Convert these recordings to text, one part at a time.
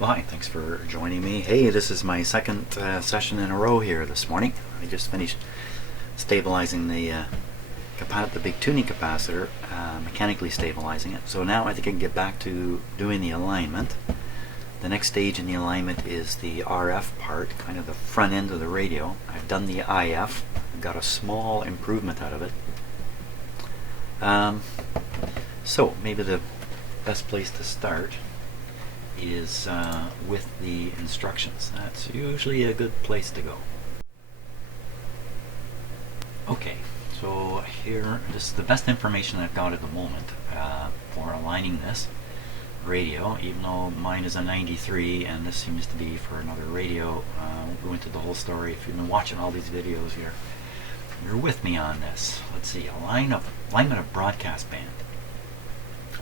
Well, hi, thanks for joining me. Hey, this is my second session in a row here this morning. I just finished stabilizing the big tuning capacitor, mechanically stabilizing it. So now I think I can get back to doing the alignment. The next stage in the alignment is the RF part, kind of the front end of the radio. I've done the IF, I've got a small improvement out of it. So maybe the best place to start is with the instructions. That's usually a good place to go. Okay, so here, this is the best information I've got at the moment for aligning this radio, even though mine is a 93 and this seems to be for another radio. I won't go into the whole story. If you've been watching all these videos here, you're with me on this. Let's see, alignment of broadcast band.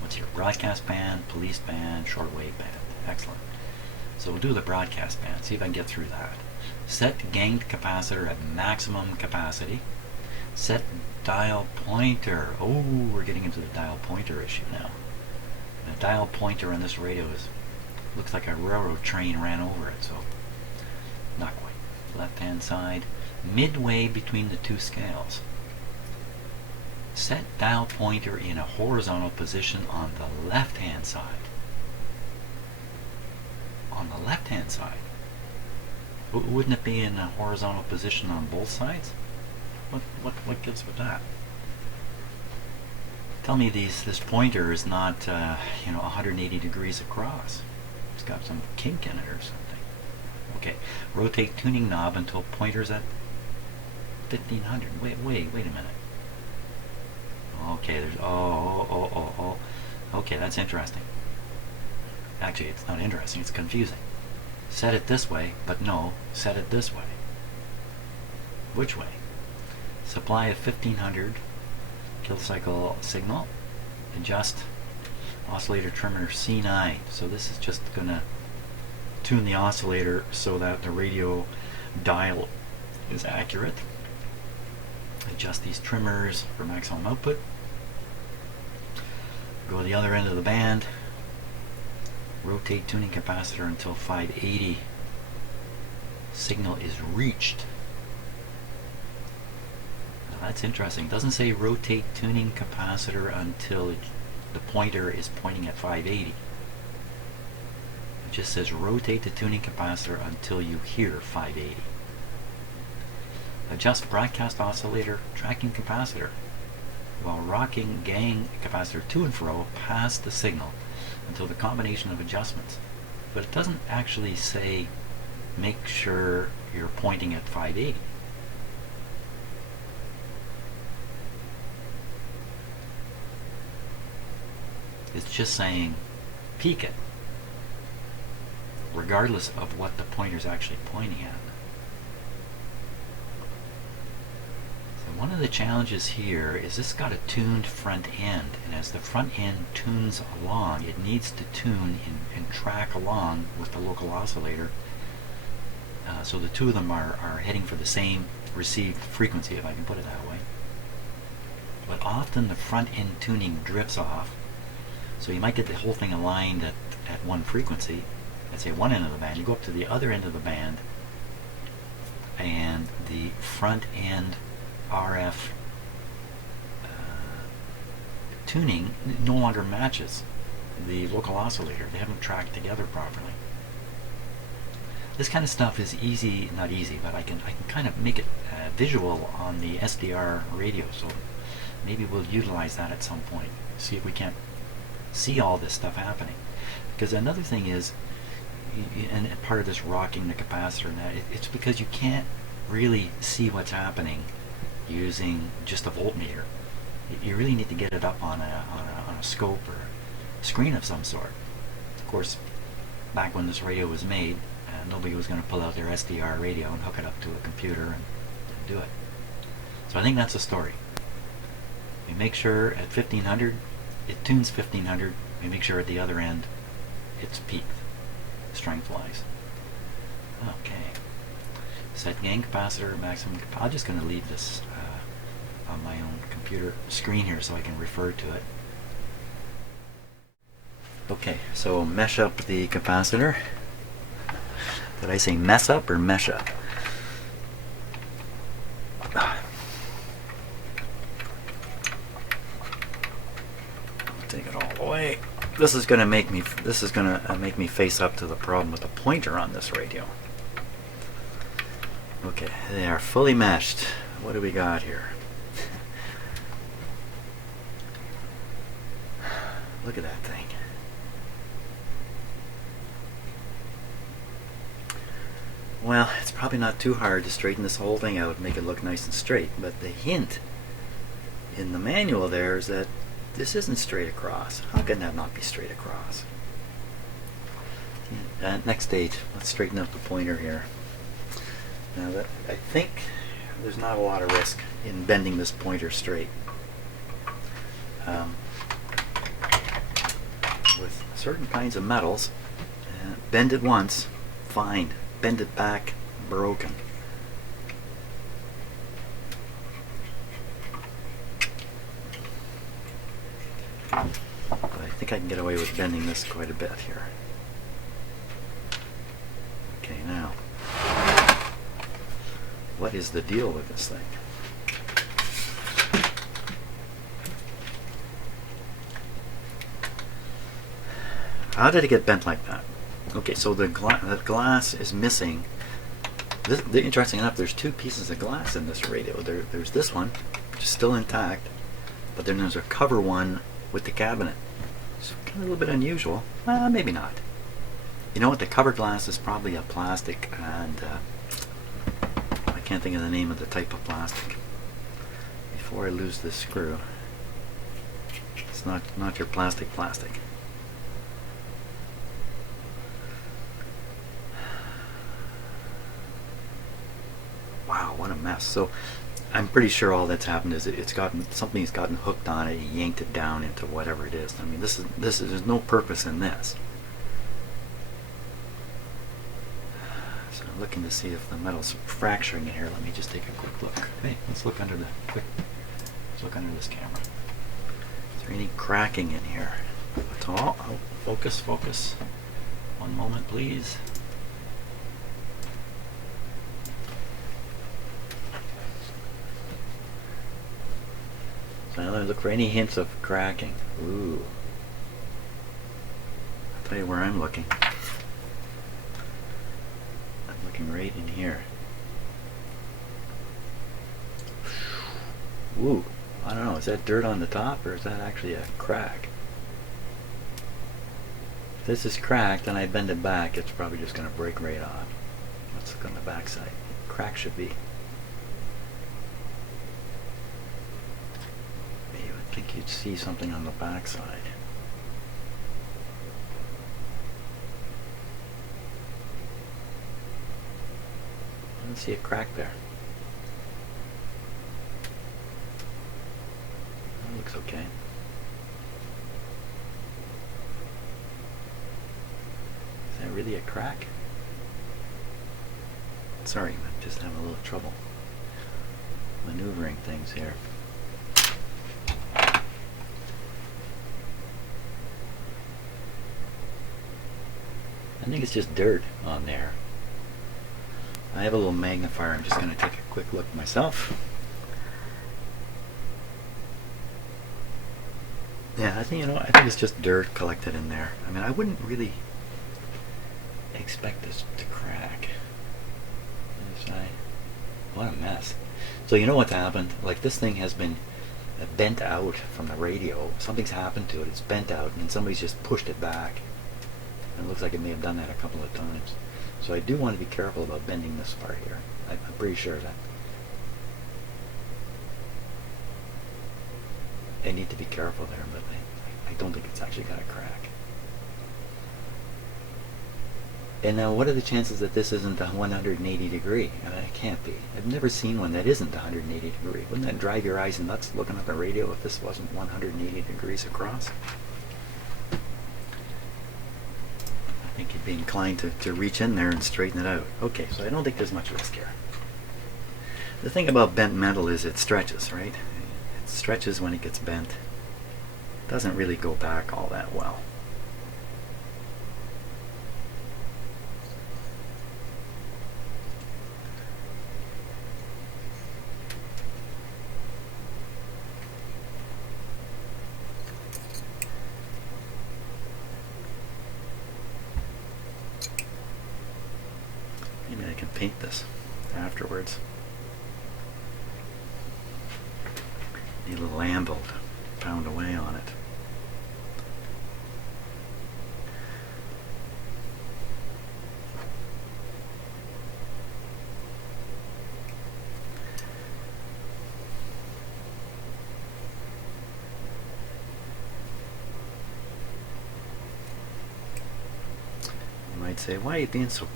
What's your broadcast band, police band, shortwave band? Excellent. So we'll do the broadcast band, see if I can get through that. Set gain capacitor at maximum capacity. Set dial pointer. Oh, we're getting into the dial pointer issue now. The dial pointer on this radio looks like a railroad train ran over it, so not quite. Left hand side, midway between the two scales. Set dial pointer in a horizontal position on the left hand side. On the left hand side. Wouldn't it be in a horizontal position on both sides? What gives with that? Tell me this pointer is not 180 degrees across. It's got some kink in it or something. Okay, rotate tuning knob until pointer's at 1500. Wait a minute. Okay, there's okay, that's interesting. Actually, it's not interesting, it's confusing. Set it this way, but no, set it this way. Which way? Supply a 1500 kilocycle signal. Adjust oscillator trimmer C9. So this is just going to tune the oscillator so that the radio dial is accurate. Adjust these trimmers for maximum output. Go to the other end of the band. Rotate tuning capacitor until 580 signal is reached. Now that's interesting. It doesn't say rotate tuning capacitor until the pointer is pointing at 580. It just says rotate the tuning capacitor until you hear 580. Adjust broadcast oscillator tracking capacitor while rocking gang capacitor to and fro past the signal until the combination of adjustments. But it doesn't actually say make sure you're pointing at 580. It's just saying peak it, regardless of what the pointer's actually pointing at. One of the challenges here is this got a tuned front end, and as the front end tunes along, it needs to tune and track along with the local oscillator, so the two of them are heading for the same received frequency, if I can put it that way. But often the front end tuning drifts off, so you might get the whole thing aligned at one frequency, let's say one end of the band. You go up to the other end of the band, and the front end RF tuning no longer matches the local oscillator. They haven't tracked together properly. This kind of stuff is easy, not easy, but I can kind of make it visual on the SDR radio, so maybe we'll utilize that at some point. See if we can't see all this stuff happening. Because another thing is, and part of this rocking the capacitor, and that, it's because you can't really see what's happening using just a voltmeter. You really need to get it up on a scope or a screen of some sort. Of course, back when this radio was made, nobody was going to pull out their SDR radio and hook it up to a computer and do it. So I think that's the story. We make sure at 1500, it tunes 1500. We make sure at the other end it's peaked, strength-wise. Okay. Set gain capacitor, maximum capacitor. I'm just going to leave this on my own computer screen here so I can refer to it. Okay, so mesh up the capacitor. Did I say mess up or mesh up? Take it all the way. This is gonna make me face up to the problem with the pointer on this radio. Okay, they are fully meshed. What do we got here? Look at that thing. Well, it's probably not too hard to straighten this whole thing out and make it look nice and straight, but the hint in the manual there is that this isn't straight across. How can that not be straight across? Next stage, let's straighten up the pointer here. Now that I think there's not a lot of risk in bending this pointer straight. With certain kinds of metals, bend it once, fine. Bend it back, broken. But I think I can get away with bending this quite a bit here. Okay, now, what is the deal with this thing? How did it get bent like that? Okay, so the glass is missing. Interesting enough, there's two pieces of glass in this radio. There's this one, which is still intact, but then there's a cover one with the cabinet. It's kind of a little bit unusual. Well, maybe not. You know what? The cover glass is probably a plastic, and I can't think of the name of the type of plastic. Before I lose this screw, it's not your plastic. Wow, what a mess. So I'm pretty sure all that's happened is something's gotten hooked on it, yanked it down into whatever it is. I mean, there's no purpose in this. So I'm looking to see if the metal's fracturing in here. Let me just take a quick look. Hey, let's look under this camera. Is there any cracking in here at all? Oh, focus. One moment, please. Now I look for any hints of cracking. Ooh. I'll tell you where I'm looking. I'm looking right in here. Ooh. I don't know, is that dirt on the top or is that actually a crack? If this is cracked and I bend it back, it's probably just going to break right off. Let's look on the back side. Crack should be. I think you'd see something on the back side. I don't see a crack there. That looks okay. Is that really a crack? Sorry, I'm just having a little trouble maneuvering things here. I think it's just dirt on there. I have a little magnifier. I'm just going to take a quick look myself. Yeah, I think it's just dirt collected in there. I mean, I wouldn't really expect this to crack. What a mess. So you know what's happened? Like, this thing has been bent out from the radio. Something's happened to it. It's bent out, and somebody's just pushed it back. And it looks like it may have done that a couple of times. So I do want to be careful about bending this part here. I'm pretty sure that I need to be careful there, but I don't think it's actually got a crack. And now, what are the chances that this isn't a 180 degree? It can't be. I've never seen one that isn't 180 degree. Wouldn't that drive your eyes nuts looking at the radio if this wasn't 180 degrees across? I think you'd be inclined to reach in there and straighten it out. Okay, so I don't think there's much risk here. The thing about bent metal is it stretches, right? It stretches when it gets bent. It doesn't really go back all that well. can paint this afterwards. Need a little anvil to pound away on it. Say, why are you being so,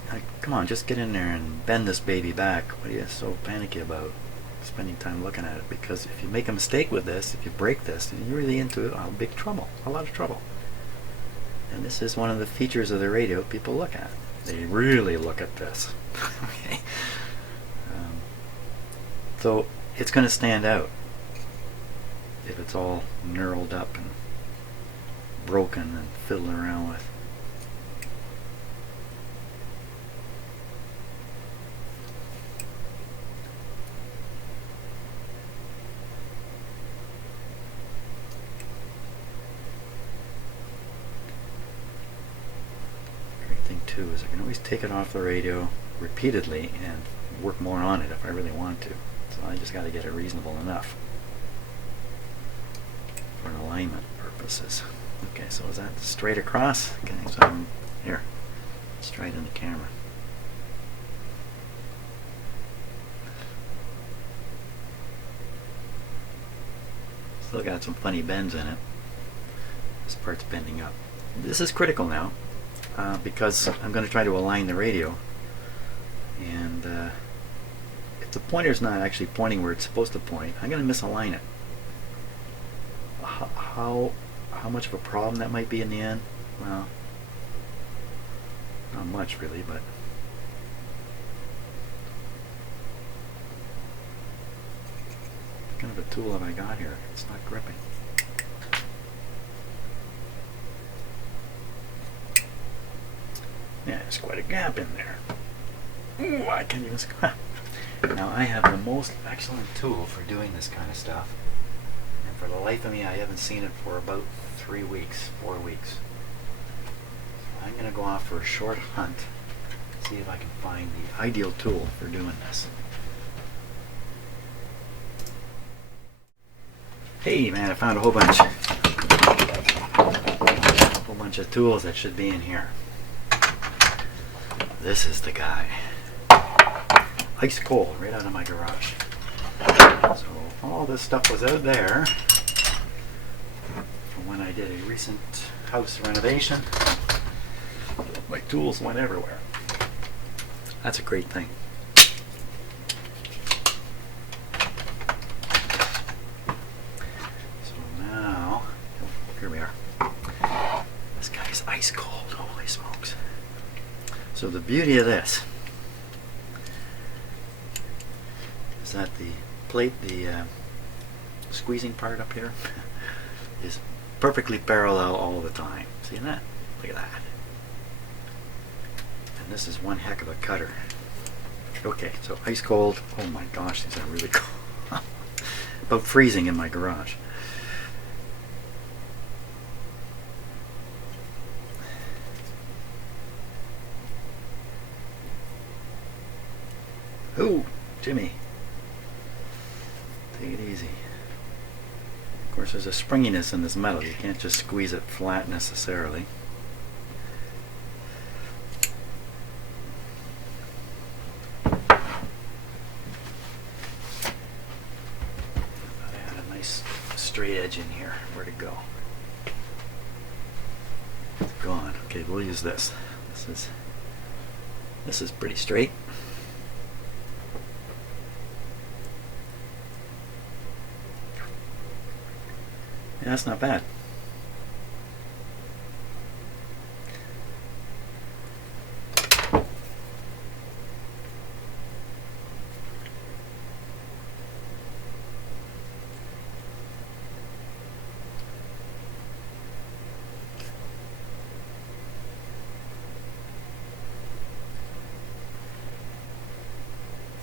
come on, just get in there and bend this baby back. What are you so panicky about spending time looking at it? Because if you make a mistake with this, if you break this, you're really into big trouble, a lot of trouble. And this is one of the features of the radio people look at. They really look at this. Okay. So it's going to stand out if it's all knurled up and broken and fiddling around with. Too is I can always take it off the radio repeatedly and work more on it if I really want to. So I just got to get it reasonable enough for alignment purposes. Okay, so is that straight across? Okay, so I'm here, straight in the camera. Still got some funny bends in it. This part's bending up. This is critical now. Because I'm going to try to align the radio, and if the pointer's not actually pointing where it's supposed to point, I'm going to misalign it. How much of a problem that might be in the end? Well, not much really, but what kind of a tool have I got here? It's not gripping. Yeah, there's quite a gap in there. Ooh, I can't even scratch. Now I have the most excellent tool for doing this kind of stuff. And for the life of me, I haven't seen it for about 3 weeks, 4 weeks. So I'm going to go off for a short hunt, see if I can find the ideal tool for doing this. Hey man, I found a whole bunch of tools that should be in here. This is the guy. Ice cold, right out of my garage. So all this stuff was out there from when I did a recent house renovation. My tools went everywhere. That's a great thing. So now, here we are. This guy's ice cold, holy smokes. So the beauty of this is that the plate, the squeezing part up here, is perfectly parallel all the time. See that? Look at that. And this is one heck of a cutter. Okay, so ice cold. Oh my gosh, these are really cold. About freezing in my garage. Ooh, Jimmy. Take it easy. Of course, there's a springiness in this metal. You can't just squeeze it flat necessarily. I had a nice straight edge in here. Where'd it go? It's gone. Okay, we'll use this. This is pretty straight. Yeah, that's not bad.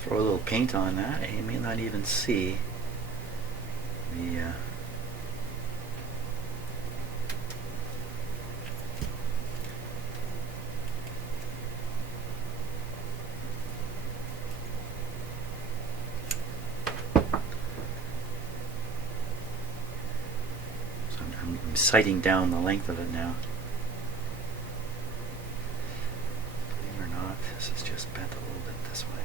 Throw a little paint on that, and you may not even see the I'm sighting down the length of it now. Believe it or not, this is just bent a little bit this way.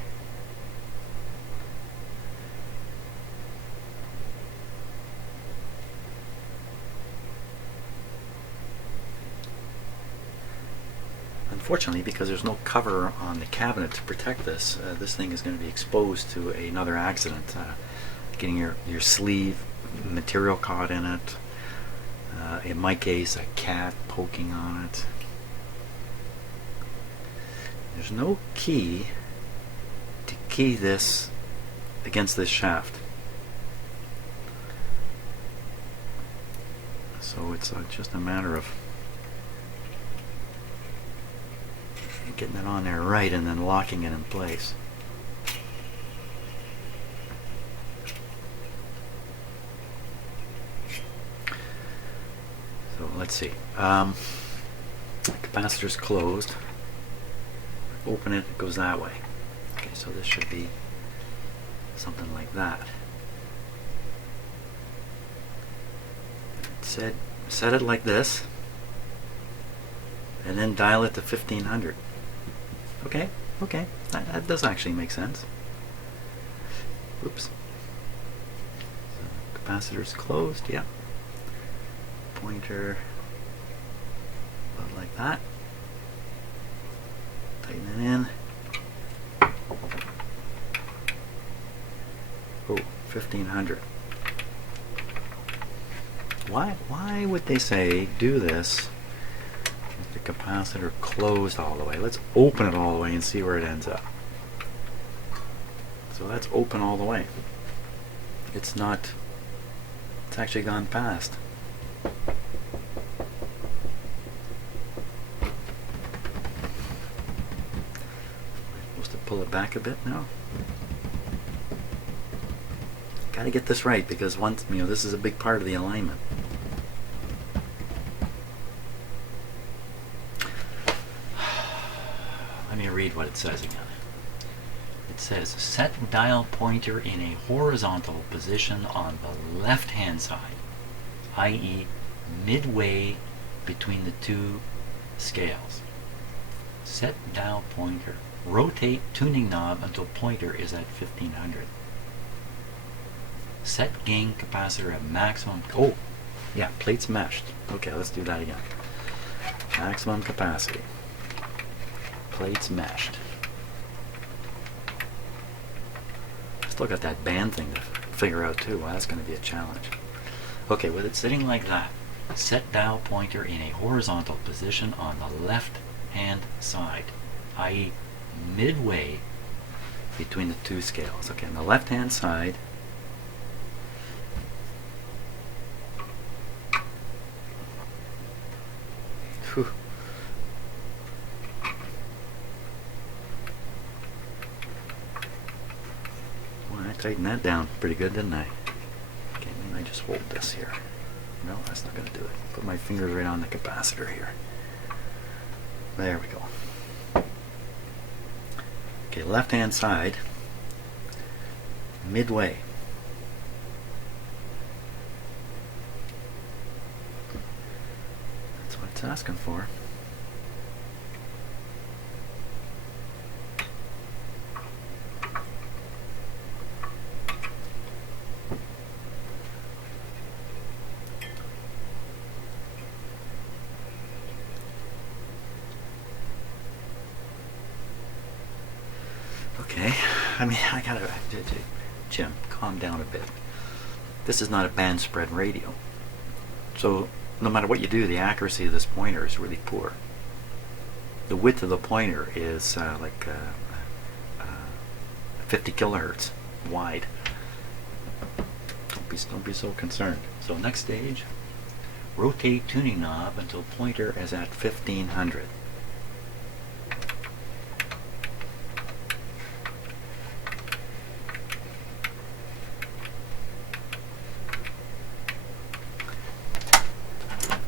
Unfortunately, because there's no cover on the cabinet to protect this, this thing is going to be exposed to another accident. Getting your sleeve material caught in it. In my case, a cat poking on it. There's no key to key this against this shaft. So it's just a matter of getting it on there right and then locking it in place. So let's see. The capacitor's closed. Open it, it goes that way. Okay, so this should be something like that. Set it like this, and then dial it to 1500. Okay, that does actually make sense. Oops. So capacitor's closed, yeah. Pointer about like that. Tighten it in. Oh, 1500. Why would they say do this with the capacitor closed all the way? Let's open it all the way and see where it ends up. So that's open all the way. It's not, it's actually gone past. Supposed to pull it back a bit now. Got to get this right, because once, this is a big part of the alignment. Let me read what it says again. It says, set dial pointer in a horizontal position on the left hand side, i.e. midway between the two scales. Set dial pointer. Rotate tuning knob until pointer is at 1500. Set gain capacitor at maximum. Oh, yeah, plates meshed. Okay, let's do that again. Maximum capacity. Plates meshed. Still got that band thing to figure out too. Well, that's going to be a challenge. Okay, with it sitting like that, set dial pointer in a horizontal position on the left hand side, i.e. midway between the two scales. Okay, on the left hand side, whew. Well, I tightened that down pretty good, didn't I? Okay, maybe I just hold this here. No, that's not going to do it. Put my fingers right on the capacitor here. There we go. Okay, left hand side, midway. That's what it's asking for. Okay, I gotta, Jim, calm down a bit. This is not a band spread radio. So, no matter what you do, the accuracy of this pointer is really poor. The width of the pointer is 50 kilohertz wide. Don't be so concerned. So next stage, rotate tuning knob until pointer is at 1500.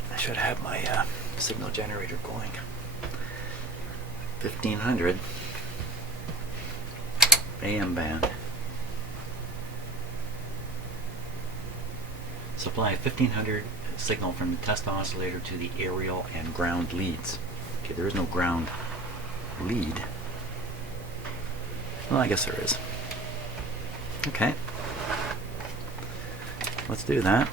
I should have my signal generator going. 1500 AM band. Supply 1500 signal from the test oscillator to the aerial and ground leads. Okay, there is no ground lead. Well, I guess there is. Okay. Let's do that.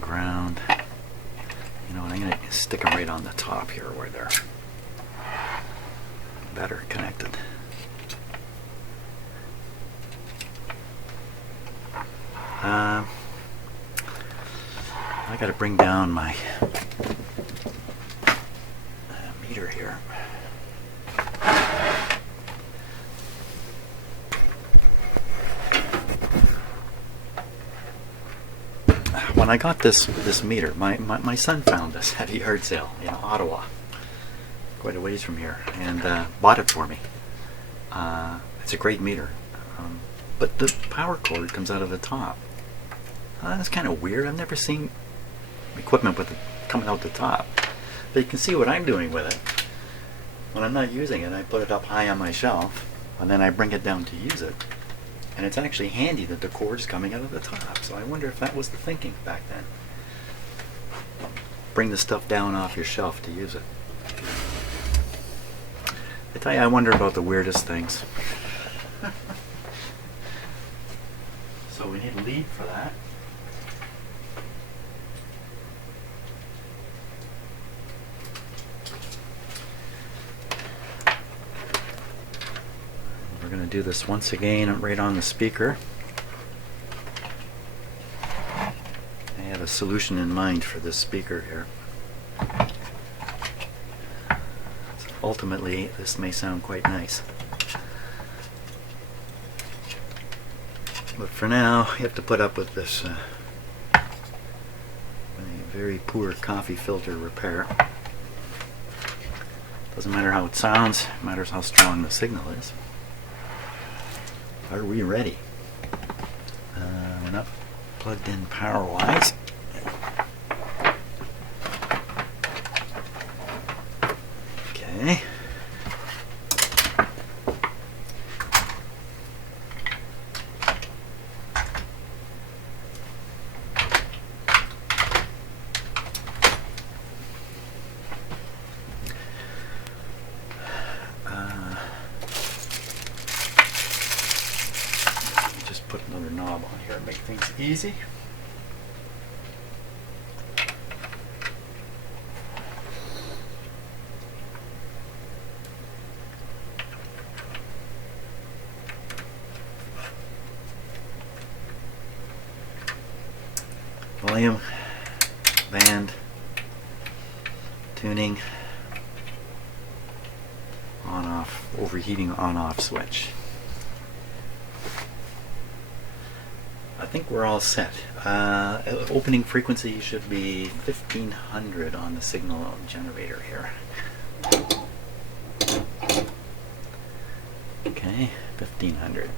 Ground. You know what, I'm going to stick them right on the top here where they're better connected. I got to bring down my meter here. When I got this meter, my son found this at a yard sale in Ottawa, quite a ways from here, and bought it for me. It's a great meter, but the power cord comes out of the top. That's kind of weird. I've never seen equipment with it coming out the top. But you can see what I'm doing with it. When I'm not using it, I put it up high on my shelf, and then I bring it down to use it. And it's actually handy that the cord is coming out of the top. So I wonder if that was the thinking back then. Bring the stuff down off your shelf to use it. I tell you, I wonder about the weirdest things. So we need a lead for that. We're going to do this once again right on the speaker. I have a solution in mind for this speaker here. So ultimately, this may sound quite nice. But for now, you have to put up with this a very poor coffee filter repair. Doesn't matter how it sounds, it matters how strong the signal is. Are we ready? We're not plugged in power-wise. Okay. Put another knob on here and make things easy. Volume, band, tuning, on off, overheating on off switch. I think we're all set. Opening frequency should be 1500 on the signal generator here. Okay, 1500.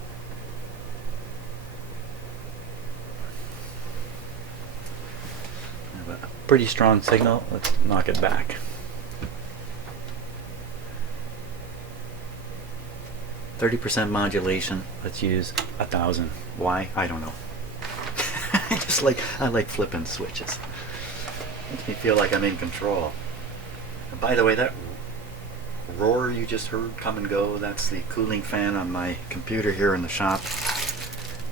I have a pretty strong signal. Let's knock it back. 30% modulation. Let's use 1000. Why? I don't know. I like flipping switches. Makes me feel like I'm in control. And by the way, that roar you just heard come and go, that's the cooling fan on my computer here in the shop.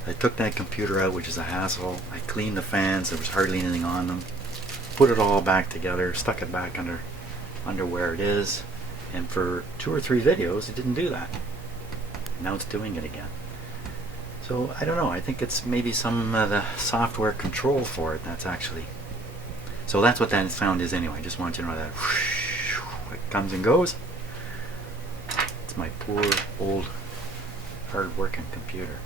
I took that computer out, which is a hassle. I cleaned the fans, there was hardly anything on them. Put it all back together, stuck it back under where it is. And for 2 or 3 videos, it didn't do that. Now it's doing it again. So I don't know, I think it's maybe some of the software control for it that's actually... So that's what that sound is anyway. I just want you to know that it comes and goes. It's my poor old hard working computer.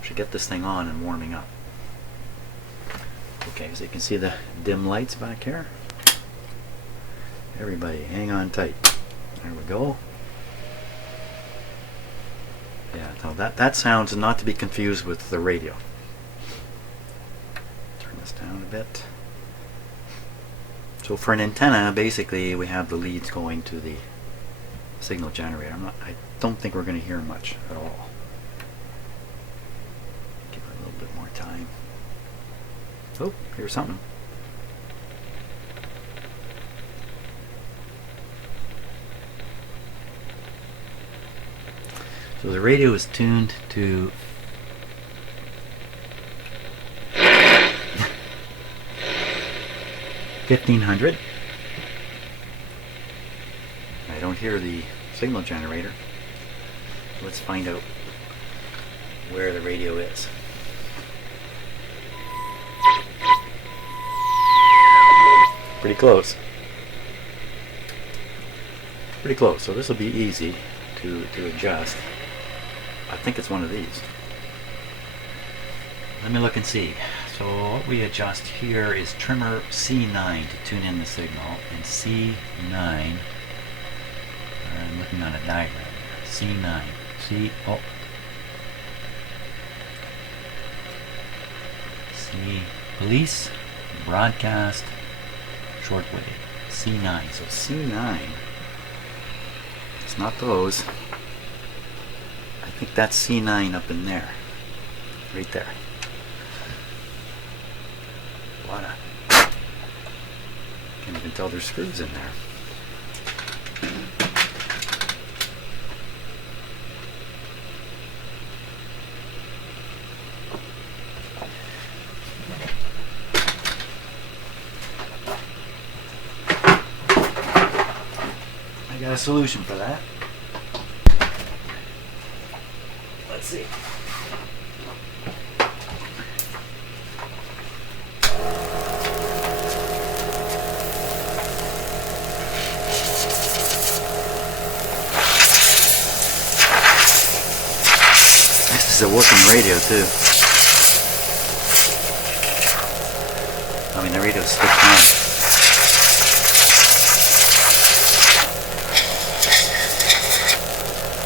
Should get this thing on and warming up. Okay, so you can see the dim lights back here. Everybody hang on tight. There we go. Yeah, so that sound is not to be confused with the radio. Turn this down a bit. So for an antenna, basically we have the leads going to the signal generator. I don't think we're going to hear much at all. Oh, here's something. So the radio is tuned to 1500. I don't hear the signal generator. Let's find out where the radio is. Pretty close. Pretty close. So this will be easy to adjust. I think it's one of these. Let me look and see. So what we adjust here is trimmer C9 to tune in the signal, and C9, I'm looking on a diagram here, C9, C police, broadcast, shortwave, C9, so C9, it's not those, I think that's C9 up in there, right there. Can't even tell there's screws in there. I got a solution for that. Let's see. This is a working radio too. I mean, the radio's switched on.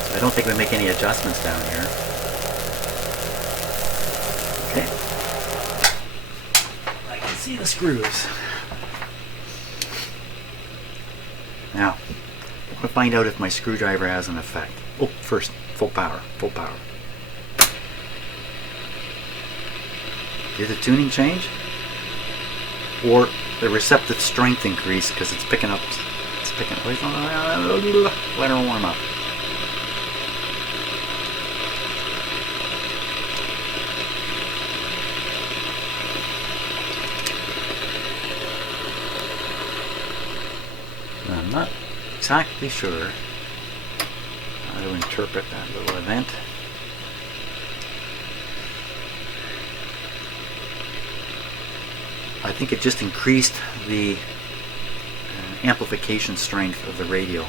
So I don't think we make any adjustments down here. Okay. I can see the screws. Now, I want to find out if my screwdriver has an effect. Oh, first, full power, full power. Did the tuning change? Or the receptive strength increase because it's picking up, let her warm up. I'm not exactly sure how to interpret that little event. I think it just increased the amplification strength of the radio,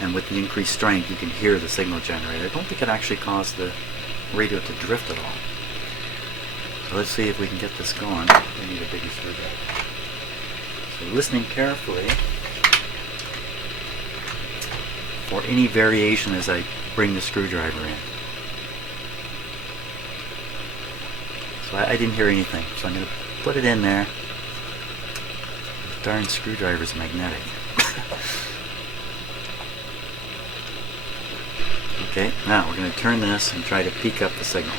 and with the increased strength you can hear the signal generator. I don't think it actually caused the radio to drift at all. So let's see if we can get this going. We need a bigger screwdriver. So listening carefully for any variation as I bring the screwdriver in. So I didn't hear anything, so I'm going to put it in there. This darn screwdriver's magnetic. Okay, now we're going to turn this and try to peak up the signal.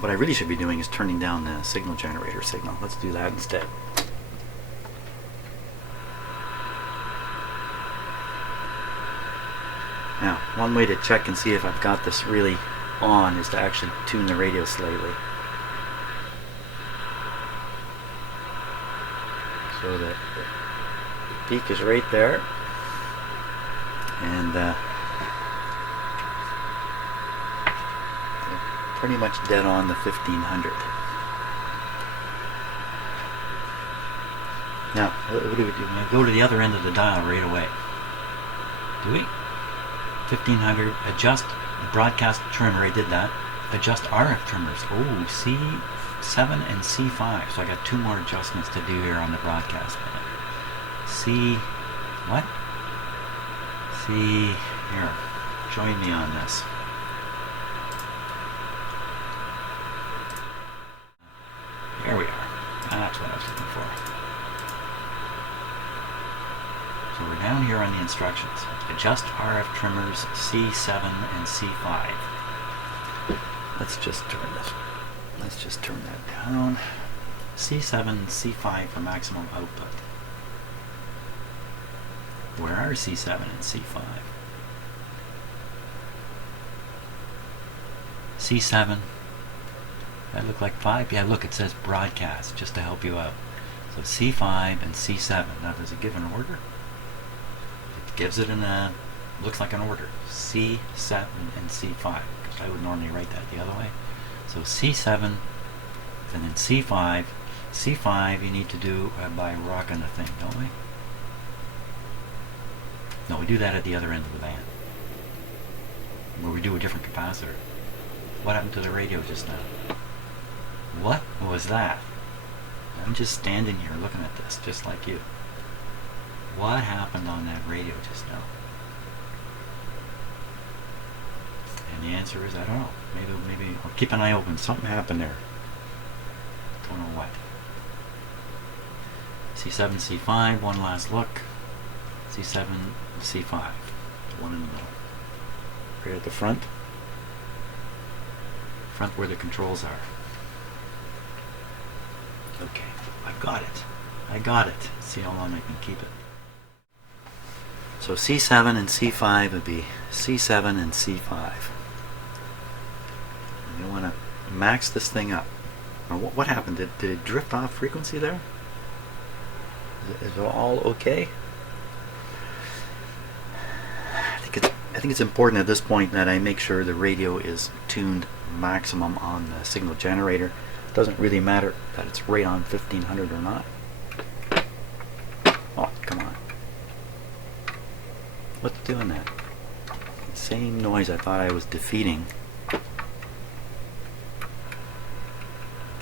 What I really should be doing is turning down the signal generator signal. Let's do that instead. Now, one way to check and see if I've got this really on is to actually tune the radio slightly. So that the peak is right there. And pretty much dead on the 1500. Now, what do we do? We go to the other end of the dial right away. Do we? 1500, adjust broadcast trimmer, I did that. Adjust RF trimmers. Oh, C7 and C5. So I got two more adjustments to do here on the broadcast button. C, what? C, here, join me on this. There we are. That's what I was looking for. So we're down here on the instructions. Adjust RF trimmers C7 and C5. Let's just turn this. Let's just turn that down. C7, C5 for maximum output. Where are C7 and C5? C7. That look like 5? Yeah, look, it says broadcast, just to help you out. So C5 and C7. Now, does it give an order? It gives it looks like an order. C7 and C5. Because I would normally write that the other way. So C7 and then C5. C5 you need to do by rocking the thing, don't we? No, we do that at the other end of the band. Where we do a different capacitor. What happened to the radio just now? What was that? I'm just standing here looking at this, just like you. What happened on that radio just now? And the answer is, I don't know. Maybe, or keep an eye open. Something happened there. Don't know what. C7, C5, one last look. C7, C5. The one in the middle. Right at the front. Front where the controls are. Okay, I've got it. I got it. See how long I can keep it. So C7 and C5 would be C7 and C5. And you want to max this thing up. Now, what happened? Did it drift off frequency there? Is it all okay? I think it's important at this point that I make sure the radio is tuned maximum on the signal generator. It doesn't really matter that it's right on 1500 or not. Oh, come on. What's doing that? Same noise I thought I was defeating. Okay,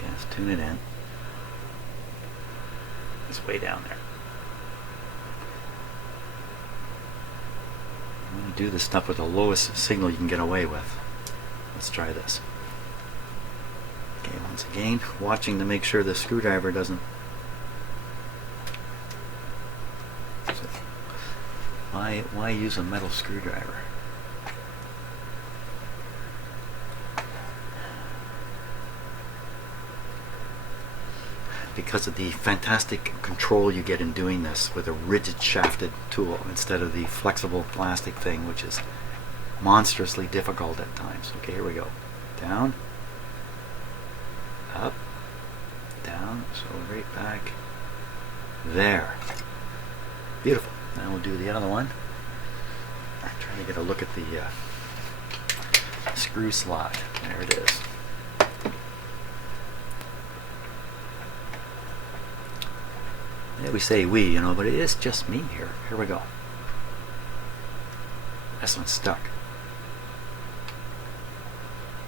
let's tune it in. It's way down there. I'm going to do this stuff with the lowest signal you can get away with. Let's try this. Okay, once again, watching to make sure the screwdriver doesn't. So, why use a metal screwdriver? Because of the fantastic control you get in doing this with a rigid shafted tool instead of the flexible plastic thing, which is monstrously difficult at times. Okay, here we go. Down, up, down, so right back there. Beautiful. Now we'll do the other one. I'm trying to get a look at the screw slot. There it is. Yeah, we say we, you know, but it is just me here. Here we go. This one's stuck.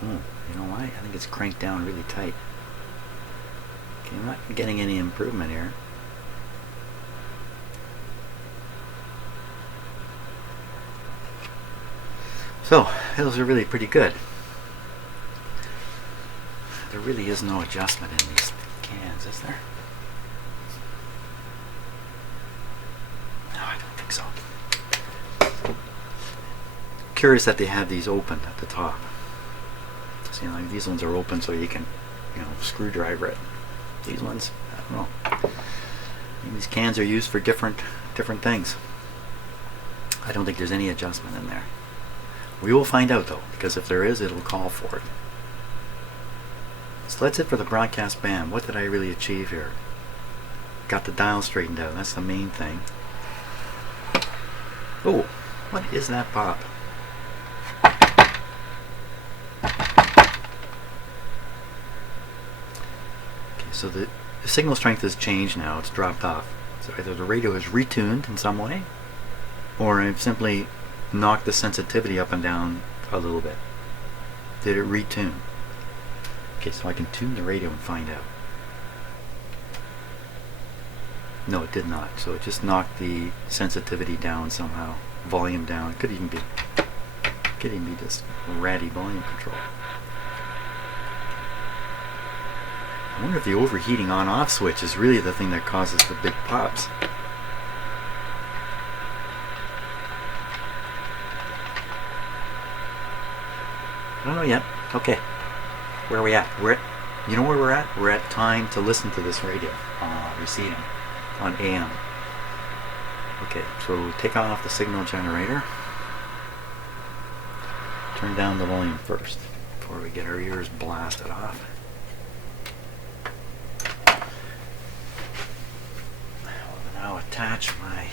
You know why? I think it's cranked down really tight. Okay, I'm not getting any improvement here. So, those are really pretty good. There really is no adjustment in these cans, is there? No, I don't think so. Curious that they have these open at the top. See, like these ones are open so you can, you know, screwdriver it. These ones, I don't know. These cans are used for different things. I don't think there's any adjustment in there. We will find out though, because if there is, it'll call for it. So that's it for the broadcast band. What did I really achieve here? Got the dial straightened out. That's the main thing. Oh, what is that pop? Okay, so the signal strength has changed now. It's dropped off. So either the radio is retuned in some way, or I've simply knocked the sensitivity up and down a little bit. Did it retune? Okay, so I can tune the radio and find out. No, it did not. So it just knocked the sensitivity down somehow, volume down. It could even be just ratty volume control. I wonder if the overheating on-off switch is really the thing that causes the big pops. I don't know yet. Okay. Where are we at? You know where we're at? We're at time to listen to this radio receiving on AM. Okay, so take off the signal generator. Turn down the volume first before we get our ears blasted off. I'll now attach my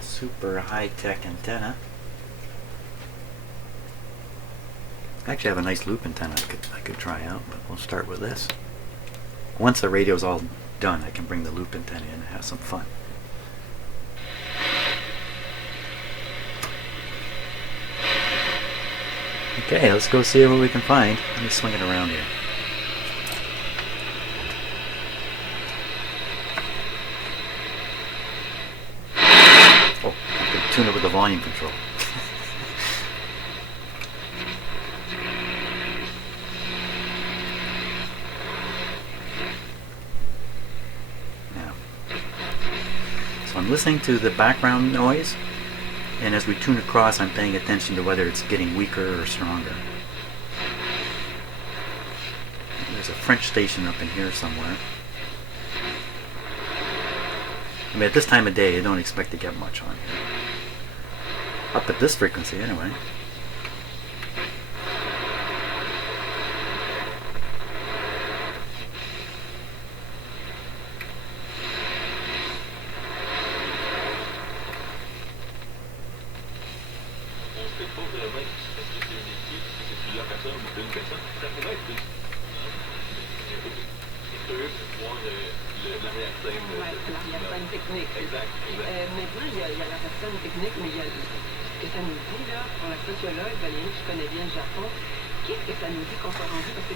super high-tech antenna. I actually have a nice loop antenna I could try out, but we'll start with this. Once the radio's all done, I can bring the loop antenna in and have some fun. Okay, let's go see what we can find. Let me swing it around here. Oh, I can tune it with the volume control. So I'm listening to the background noise, and as we tune across, I'm paying attention to whether it's getting weaker or stronger. There's a French station up in here somewhere. I mean, at this time of day, I don't expect to get much on here. Up at this frequency, anyway.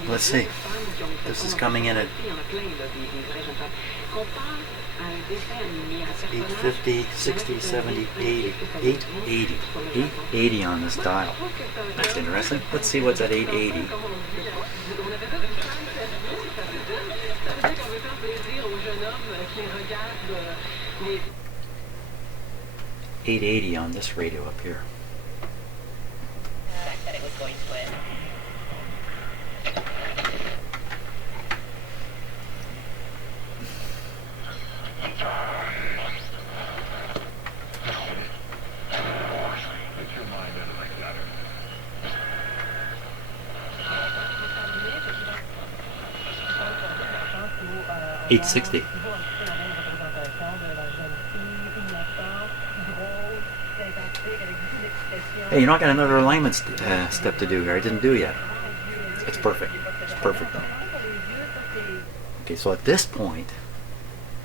Let's see. This is coming in at 850, 60, 70, 80. 880. 880 on this dial. That's interesting. Let's see what's at 880. 880 on this radio up here. $860. Hey, you know, I got another alignment step to do here. I didn't do yet. It's perfect. It's perfect though. Okay, so at this point,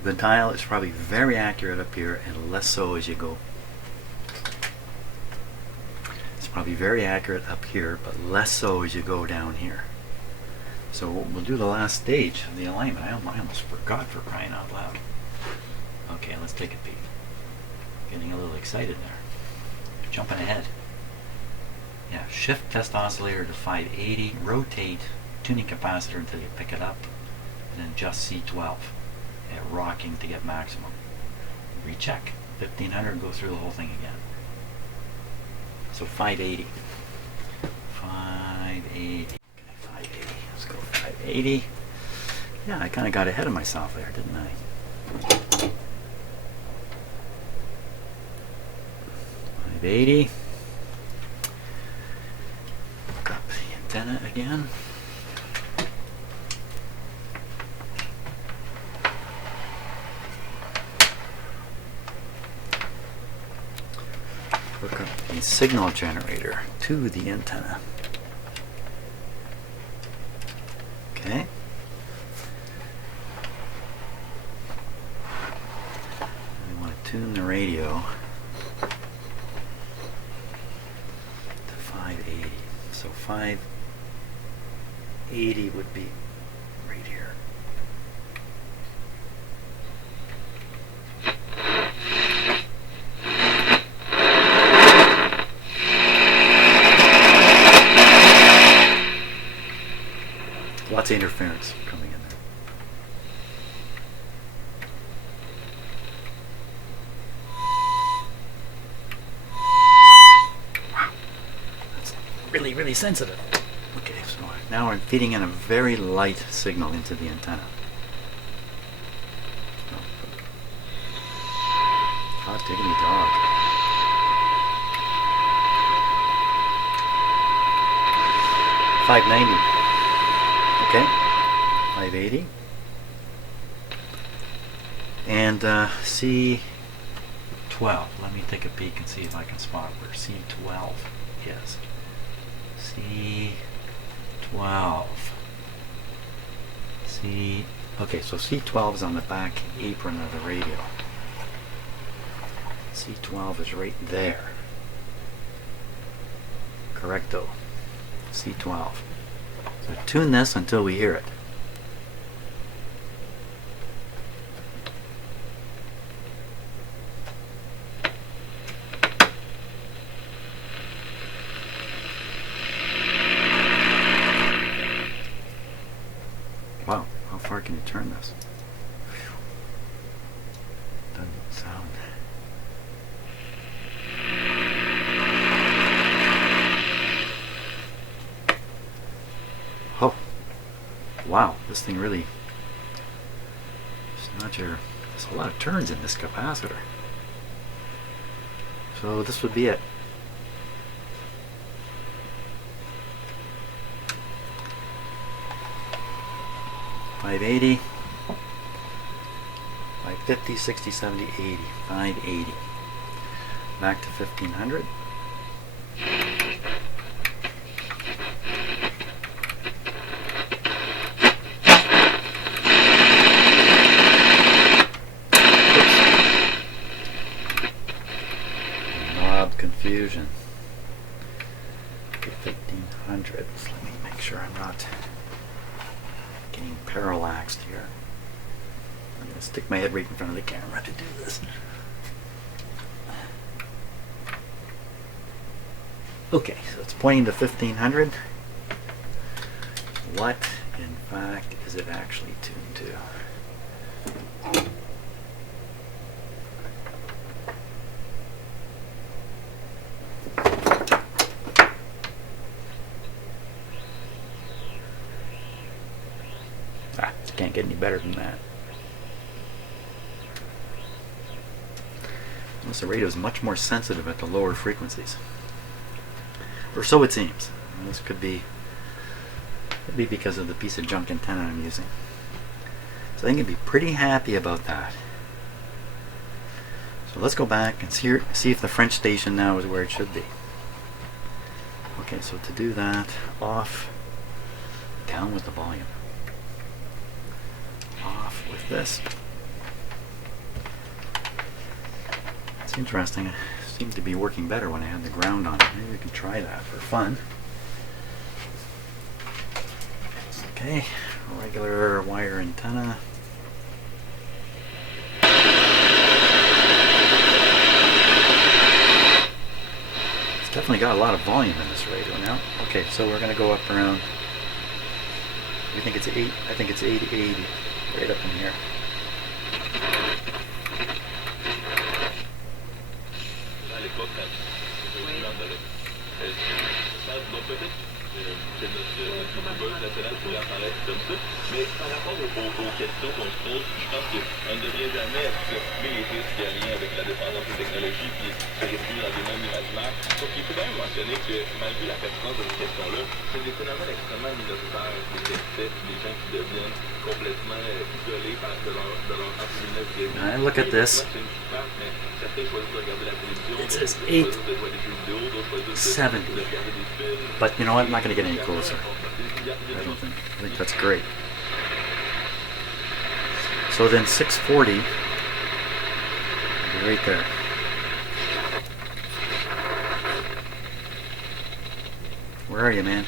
the dial is probably very accurate up here and less so as you go. It's probably very accurate up here, but less so as you go down here. So we'll do the last stage of the alignment. I almost forgot, for crying out loud. Okay, let's take a peek. Getting a little excited there. Jumping ahead. Yeah, shift test oscillator to 580, rotate tuning capacitor until you pick it up, and then adjust C12 at rocking to get maximum. Recheck. 1500, go through the whole thing again. So 580. 580. Okay, 580. Let's go 580. Yeah, I kind of got ahead of myself there, didn't I? 580. Look up the antenna again. Hook up the signal generator to the antenna. Okay. We want to tune the radio to 580. So 580 would be right here. lots of interference coming in there. Wow, that's really, really sensitive. Okay, so now I'm feeding in a very light signal into the antenna. Hot diggity dog. 590. Okay. 580. And C12. Let me take a peek and see if I can spot where C12 is. C12. Okay, so C12 is on the back apron of the radio. C12 is right there. Correcto. C12. So tune this until we hear it. Wow, how far can you turn this? Doesn't sound. Oh, wow, this thing really, there's a lot of turns in this capacitor. So this would be it. $580, $550, $60, $70, $80, $580. Back to 1500. Confusion. Okay, 1500. Let me make sure I'm not getting parallaxed here. I'm going to stick my head right in front of the camera to do this. Okay, so it's pointing to 1500. What, in fact, is it actually tuned to? Can't get any better than that. Unless the radio is much more sensitive at the lower frequencies, or so it seems. And this could be because of the piece of junk antenna I'm using. So I think I'd be pretty happy about that. So let's go back and see if the French station now is where it should be. Okay, so to do that, off, down with the volume. Off with this. It's interesting. It seemed to be working better when I had the ground on it. Maybe we can try that for fun. Okay, regular wire antenna. It's definitely got a lot of volume in this radio now. Okay, so we're going to go up around, I think it's 880. Right up in here. Mais par rapport aux questions qu'on se pose, je pense qu'on ne devrait jamais assumer les risques liés avec la dépendance aux technologies puis se réfugier dans des mêmes imaginaires. Sauf qu'il faut quand même mentionner que malgré la pertinence de cette question-là, c'est des phénomènes extrêmement minoritaires, des excès, des gens qui deviennent complètement isolés de leur entre-guillemets. Look at this. It says 870. But you know what? I'm not going to get any closer. I don't think. I think that's great. So then 640 will be right there. Where are you, man?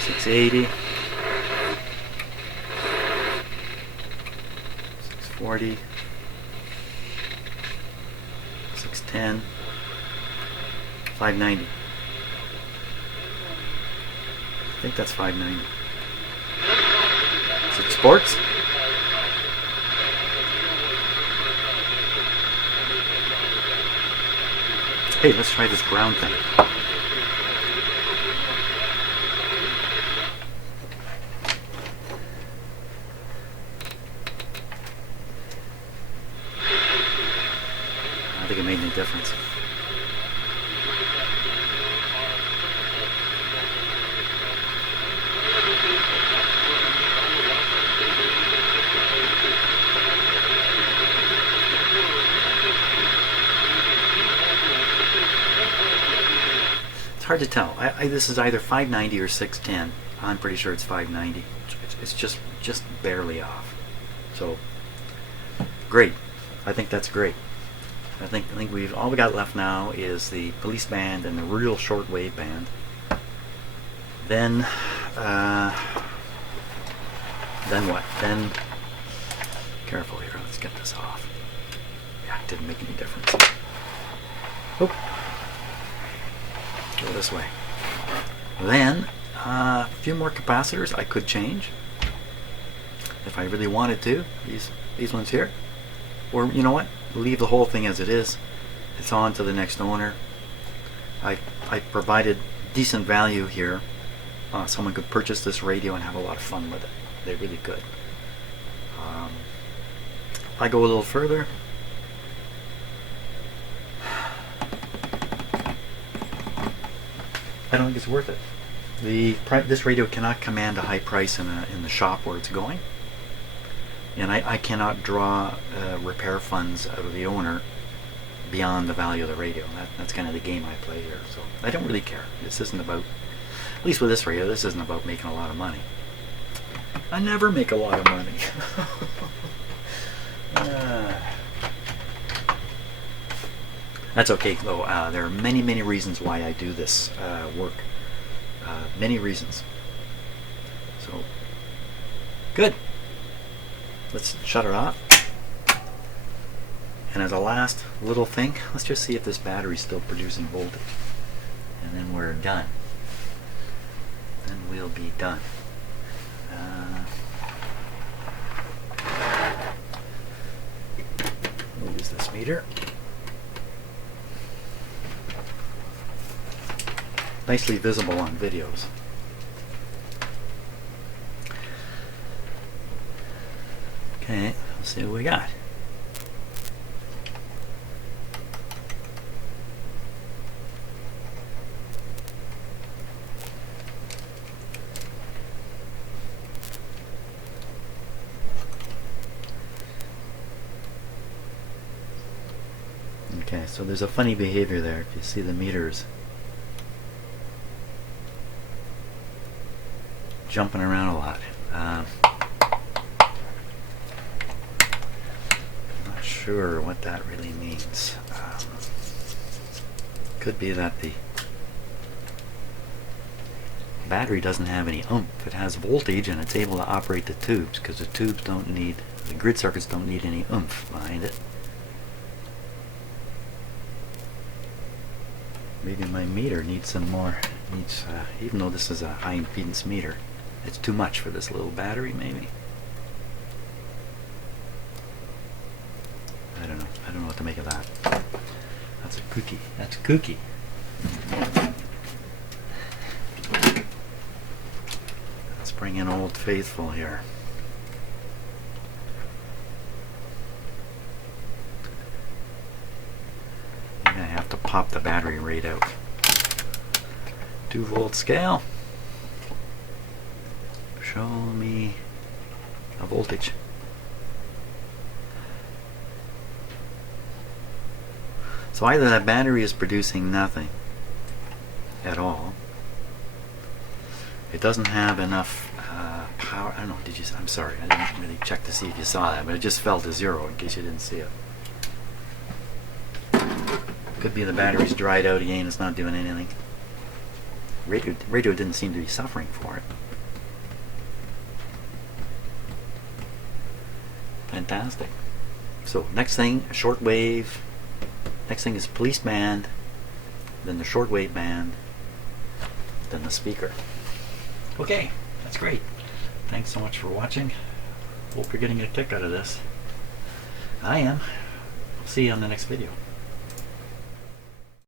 $680, $640, $610, 590. I think that's 590. Is it sports? Hey, let's try this ground thing. I don't think it made any difference. It's hard to tell. This is either 590 or 610. I'm pretty sure it's 590. It's just barely off. So great. I think that's great. I think we've all we got left now is the police band and the real shortwave band. Then what? Then careful here. Let's get this off. Yeah, it didn't make any difference. Oh, go this way. Then a few more capacitors I could change if I really wanted to. These ones here, or you know what? Leave the whole thing as it is. It's on to the next owner. I provided decent value here. Someone could purchase this radio and have a lot of fun with it. They really could. If I go a little further, I don't think it's worth it. This radio cannot command a high price in the shop where it's going, and I cannot draw repair funds out of the owner beyond the value of the radio. That's kind of the game I play here. So I don't really care. This isn't about, at least with this radio, this isn't about making a lot of money. I never make a lot of money. That's okay though. There are many reasons why I do this work. Many reasons. So good. Let's shut it off. And as a last little thing, let's just see if this battery's still producing voltage. And then we're done. Then we'll be done. We'll use this meter. Nicely visible on videos. Okay, let's see what we got. Okay, so there's a funny behavior there. If you see the meters jumping around a lot. Not sure what that really means. Could be that the battery doesn't have any oomph. It has voltage and it's able to operate the tubes because the tubes don't need, the grid circuits don't need any oomph behind it. Maybe my meter needs some more, even though this is a high impedance meter, it's too much for this little battery maybe. I don't know what to make of that. That's a kooky. That's kooky. Let's bring in Old Faithful here. I'm gonna have to pop the battery rate out. 2-volt scale. Show me a voltage. So either that battery is producing nothing at all, it doesn't have enough power. I don't know, did you? I'm sorry, I didn't really check to see if you saw that, but it just fell to 0 in case you didn't see it. Could be the battery's dried out again, it's not doing anything. Radio didn't seem to be suffering for it. Fantastic. So next thing, a shortwave. Next thing is police band. then the shortwave band, then the speaker. Okay, that's great. Thanks so much for watching. Hope you're getting a kick out of this. I am. See you on the next video.